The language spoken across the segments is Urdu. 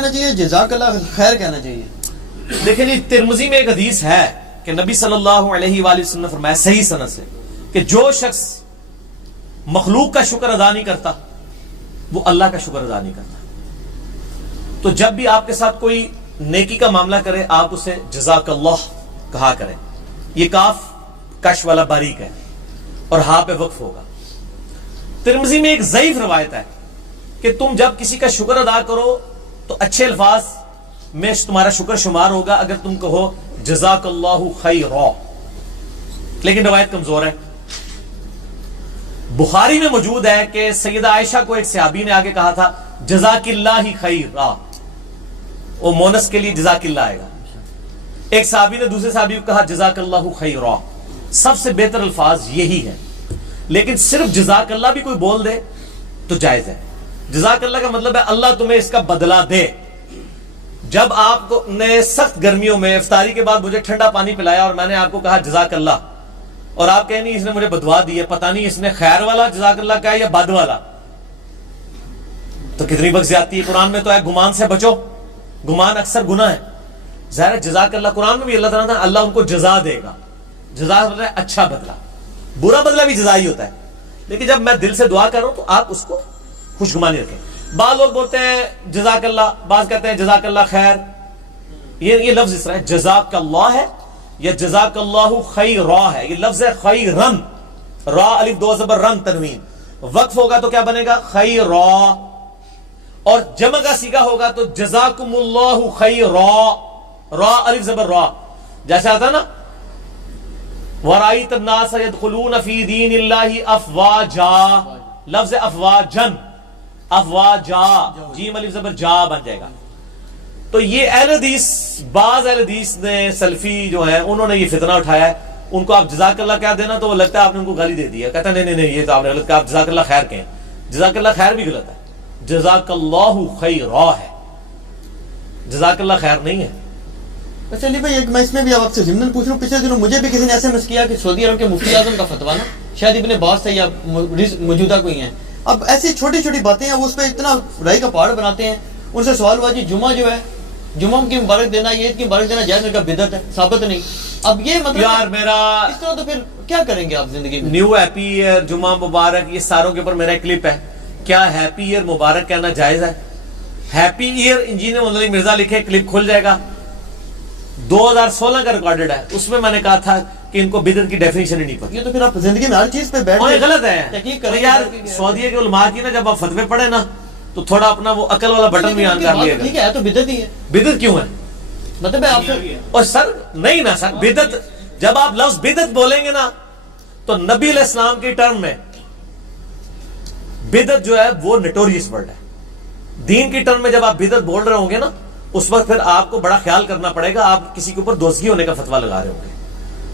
کہنا چاہیے جزاک اللہ خیر کہنا چاہیے؟ دیکھیں جی، ترمذی میں ایک حدیث ہے کہ نبی صلی اللہ علیہ وآلہ وسلم نے فرمایا صحیح سند سے کہ جو شخص مخلوق کا شکر ادا نہیں کرتا وہ اللہ کا شکر ادا نہیں کرتا. تو جب بھی آپ کے ساتھ کوئی نیکی کا معاملہ کرے آپ اسے جزاک اللہ کہا کریں. یہ کاف کش والا باریک ہے اور ہاں پہ وقف ہوگا. ترمذی میں ایک ضعیف روایت ہے کہ تم جب کسی کا شکر ادا کرو تو اچھے الفاظ میں تمہارا شکر شمار ہوگا اگر تم کہو جزاک اللہ خیرا، لیکن روایت کمزور ہے. بخاری میں موجود ہے کہ سیدہ عائشہ کو ایک صحابی نے آگے کہا تھا جزاک اللہ خیرا، وہ مونس کے لیے جزاک اللہ آئے گا. ایک صحابی نے دوسرے صحابی کو کہا جزاک اللہ خیرا. سب سے بہتر الفاظ یہی ہے، لیکن صرف جزاک اللہ بھی کوئی بول دے تو جائز ہے. جزاک اللہ کا مطلب ہے اللہ تمہیں اس کا بدلہ دے. جب آپ کو نے سخت گرمیوں میں افطاری کے بعد مجھے ٹھنڈا پانی پلایا اور میں نے آپ کو کہا جزاک اللہ، اور آپ کہیں نہیں اس نے مجھے بدوا دی ہے، پتہ نہیں اس نے خیر والا جزاک اللہ کہا یا بد والا، تو کتنی بخت زیادتی ہے. قرآن میں تو ہے گمان سے بچو، گمان اکثر گناہ ہے. ظاہر ہے جزاک اللہ قرآن میں بھی اللہ تعالیٰ اللہ ان کو جزا دے گا. جزا مطلب اچھا بدلہ، برا بدلہ بھی جزا ہی ہوتا ہے. لیکن جب میں دل سے دعا کروں تو آپ اس کو خوشگمانی رکھیں. بعض لوگ بولتے ہیں جزاک اللہ، بعض کہتے ہیں جزاک اللہ خیر. یہ لفظ اس طرح ہے، جزاک اللہ ہے یا جزاک اللہ خیرا ہے. یہ لفظ ہے خیرن، را الف دو زبر رن تنوین. وقف ہوگا تو کیا بنے گا خیرا، اور جمع کا صیغہ ہوگا تو جزاکم اللہ خیرا، را الف زبر را. جیسے آتا نا وَرَأَيْتَ النَّاسَ يَدْخُلُونَ فِي دِينِ اللَّهِ أَفْوَاجًا، لفظ افواجن، افواجا جیم الف زبر جا بن جائے گا. تو یہ اہل حدیث، بعض اہل حدیث نے سلفی جو ہے انہوں نے یہ فتنہ اٹھایا ہے. ان کو آپ جزاک اللہ کہہ دینا تو وہ لگتا ہے آپ نے ان کو گالی دے دی ہے. کہتا ہے نہیں نہیں یہ تو آپ نے غلط کہا، آپ جزاک اللہ خیر کہیں. جزاک اللہ خیر بھی غلط ہے، جزاک اللہ خیرا ہے، جزاک اللہ خیر نہیں ہے. اچھا علی بھائی، ایک میں اس میں بھی آپ سے ضمن پوچھ رہا ہوں، پچھلے دنوں مجھے بھی کسی نے ایس ایم ایس کیا کہ سعودی عرب کے مفتی اعظم کا فتویٰ نا شاید ابن باز سے یا موجودہ کوئی ہیں، اب ایسی چھوٹی چھوٹی باتیں ہیں وہ اس پہ اتنا رائی کا پہاڑ بناتے ہیں. ان سے سوال ہوا جی جمعہ جو ہے، جمعہ کی مبارک دینا، عید کی مبارک دینا جائز؟ کا بدعت ہے، ثابت نہیں. اب یہ مطلب یار میرا اس طرح تو پھر کیا کریں گے آپ زندگی میں؟ نیو ہیپی ایئر، جمعہ مبارک، یہ ساروں کے اوپر میرا ایک کلپ ہے. کیا ہیپی ایئر مبارک کہنا جائز ہے؟ ہیپی ایئر انجینئر محمد مرزا لکھے، کلپ کھل جائے گا، 2016 کا ریکارڈڈ ہے. اس میں میں نے کہا تھا کہ ان کو بدعت کی ڈیفینیشن ہی نہیں پتہ. یہ تو پھر آپ زندگی میں ہر چیز پہ بیٹھ اور یہ غلط ہے تحقیق کریں یار. سعودیہ کے علماء کی نا جب آپ فتوے پڑھے نا تو تھوڑا اپنا وہ عقل والا بٹن بھی آن کر لیے گا. ٹھیک ہے تو بدعت ہی ہے. بدعت کیوں ہے؟ مطلب ہے آپ سے اور سر نہیں نا سر، بدعت جب آپ لفظ بدعت بولیں گے نا تو نبی علیہ السلام کی ٹرم میں بدعت جو ہے وہ نٹوریس ورڈ ہے. دین کی ٹرم میں جب آپ بدعت بول رہے ہوں گے نا اس وقت پھر آپ کو بڑا خیال کرنا پڑے گا. آپ کسی کے اوپر دوزگی ہونے کا فتویٰ لگا رہے ہوں گے.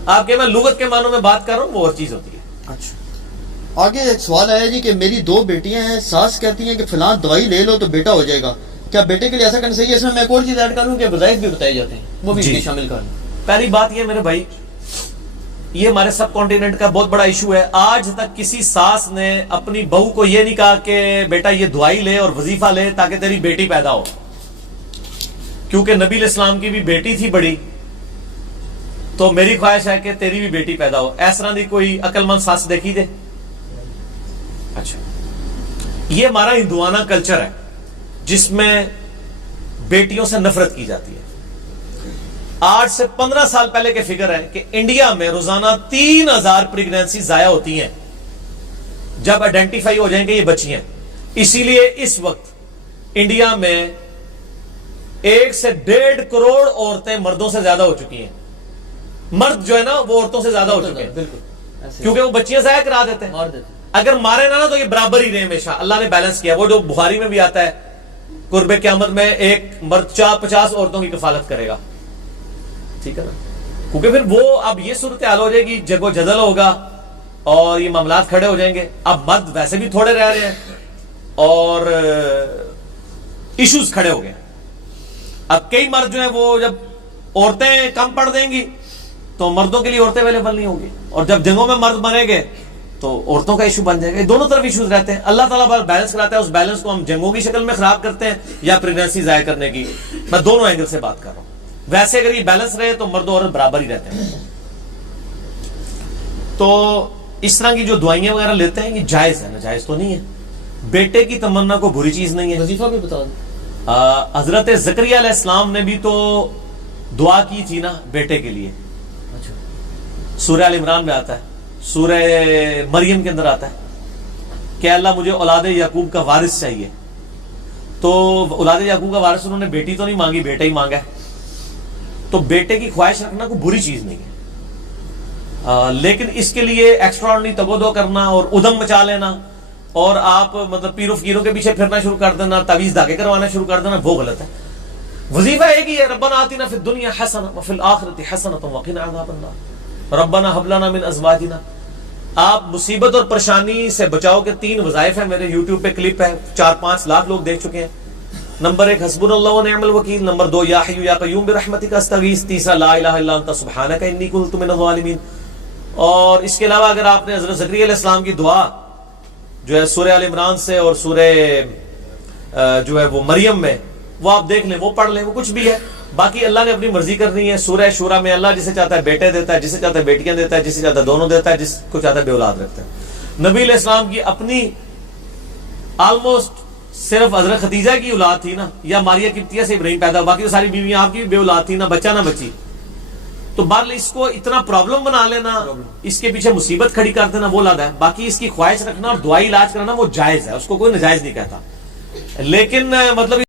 آپ کہ میں لغت کے معنوں میں بات کر رہا ہوں وہ اور چیز ہوتی ہے. اچھا آگے ایک سوال آیا جی کہ میری 2 بیٹیاں ہیں، ساس کہتی ہیں کہ فلاں دوائی لے لو تو بیٹا ہو جائے گا، کیا بیٹے کے لیے ایسا کرنا صحیح ہے؟ اس میں میں ایک اور چیز ایڈ کروں کہ وظائف بھی بتائے جاتے ہیں، وہ بھی جی شامل کر لیں. پہلی بات یہ میرے بھائی، یہ ہمارے سب کانٹیننٹ کا بہت بڑا ایشو ہے. آج تک کسی ساس نے اپنی بہو کو یہ نہیں کہا کہ بیٹا یہ دوائی لے اور وظیفہ لے تاکہ تیری بیٹی پیدا ہو، کیونکہ نبی علیہ السلام کی بھی بیٹی تھی بڑی، تو میری خواہش ہے کہ تیری بھی بیٹی پیدا ہو. اس طرح دی کوئی عقل مند ساس دیکھی دے؟ اچھا، یہ ہمارا ہندوانہ کلچر ہے جس میں بیٹیوں سے نفرت کی جاتی ہے. 8 سے 15 سال پہلے کے فگر ہے کہ انڈیا میں روزانہ 3000 پریگنینسی ضائع ہوتی ہیں جب آئیڈینٹیفائی ہو جائیں گے یہ بچی ہیں. اسی لیے اس وقت انڈیا میں 1 سے 1.5 کروڑ عورتیں مردوں سے زیادہ ہو چکی ہیں. مرد جو ہے نا وہ عورتوں سے زیادہ ہو چکے ہیں کیونکہ وہ بچیاں ضائع کرا دیتے ہیں. اگر مارے نا تو یہ برابر ہی رہے ہمیشہ. اللہ نے بیلنس کیا. وہ جو بخاری میں بھی آتا ہے قرب قیامت میں ایک مرد 50 عورتوں کی کفالت کرے گا، ٹھیک ہے نا، کیونکہ پھر وہ اب یہ صورتحال ہو جائے گی، جگ و جدل ہوگا اور یہ معاملات کھڑے ہو جائیں گے. اب مرد ویسے بھی تھوڑے رہ رہے ہیں اور ایشوز کھڑے ہو گئے. اب کئی مرد جو ہیں وہ جب عورتیں کم پڑ دیں گی تو مردوں کے لیے عورتیں اویلیبل نہیں ہوگی، اور جب جنگوں میں مرد مریں گے تو عورتوں کا ایشو بن جائے گا. دونوں طرف ایشوز رہتے ہیں. اللہ تعالیٰ بیلنس کراتا ہے, اس بیلنس کو ہم جنگوں کی شکل میں خراب کرتے ہیں یا پریگنینسی ضائع کرنے کی. میں دونوں اینگل سے بات کر رہا ہوں. ویسے اگر یہ بیلنس رہے تو مرد و عورت برابر ہی رہتے ہیں. تو اس طرح کی جو دعائیاں وغیرہ لیتے ہیں یہ جائز ہے, ناجائز تو نہیں ہے. بیٹے کی تمنا کو بری چیز نہیں ہے. وظیفہ بھی بتا دیں. حضرت زکریا علیہ السلام نے بھی تو دعا کی تھی نا بیٹے کے لیے. اچھا, سورہ ال عمران میں آتا ہے, سورہ مریم کے اندر آتا ہے کہ اللہ مجھے اولاد یعقوب کا وارث چاہیے. تو اولاد یعقوب کا وارث انہوں نے بیٹی تو نہیں مانگی, بیٹا ہی مانگا ہے. تو بیٹے کی خواہش رکھنا کوئی بری چیز نہیں ہے, لیکن اس کے لیے ایکسٹراڈنری تگودو کرنا اور ادھم مچا لینا اور آپ مطلب پیرو فقیروں کے پیچھے پھرنا شروع کر دینا, تعویذ دھاگے کروانا شروع کر دینا, وہ غلط ہے. وظیفہ ایک ہی ہے, ربنا آتنا فی الدنیا حسنہ وفی الآخرۃ حسنۃ وقنا عذاب النار ربنا ھب لنا من ازواجنا. آپ مصیبت اور پریشانی سے بچاؤ کے 3 وظائف ہیں. میرے یوٹیوب پہ کلپ ہے, 4-5 لاکھ لوگ دیکھ چکے ہیں. نمبر 1 حسبنا اللہ ونعم الوکیل. نمبر 2 یا حی یا قیوم برحمتک استغیث. تیسرا لا الہ الا انت سبحانک انی کنت من الظالمین. اور اس کے علاوہ اگر آپ نے حضرت زکریا علیہ السلام کی دعا جو ہے سورہ ال عمران سے اور سورہ جو ہے وہ مریم میں, وہ آپ دیکھ لیں, وہ پڑھ لیں, وہ کچھ بھی ہے. باقی اللہ نے اپنی مرضی کرنی ہے. سورہ شورا میں اللہ جسے چاہتا ہے بیٹے دیتا ہے, جسے چاہتا ہے بیٹیاں دیتا ہے, جسے چاہتا ہے دونوں دیتا ہے, جس کو چاہتا ہے بے اولاد رکھتا ہے. نبی علیہ السلام کی اپنی آلموسٹ صرف حضرت خدیجہ کی اولاد تھی نا, یا ماریہ قبطیہ سے ابراہیم پیدا, باقی تو ساری بیویاں آپ کی بے اولاد تھی, نہ بچہ نہ بچی. تو بہرحال اس کو اتنا پرابلم بنا لینا, اس کے پیچھے مصیبت کھڑی کر دینا, وہ لاد ہے. باقی اس کی خواہش رکھنا اور دعائی علاج کرنا وہ جائز ہے, اس کو کوئی ناجائز نہیں کہتا. لیکن مطلب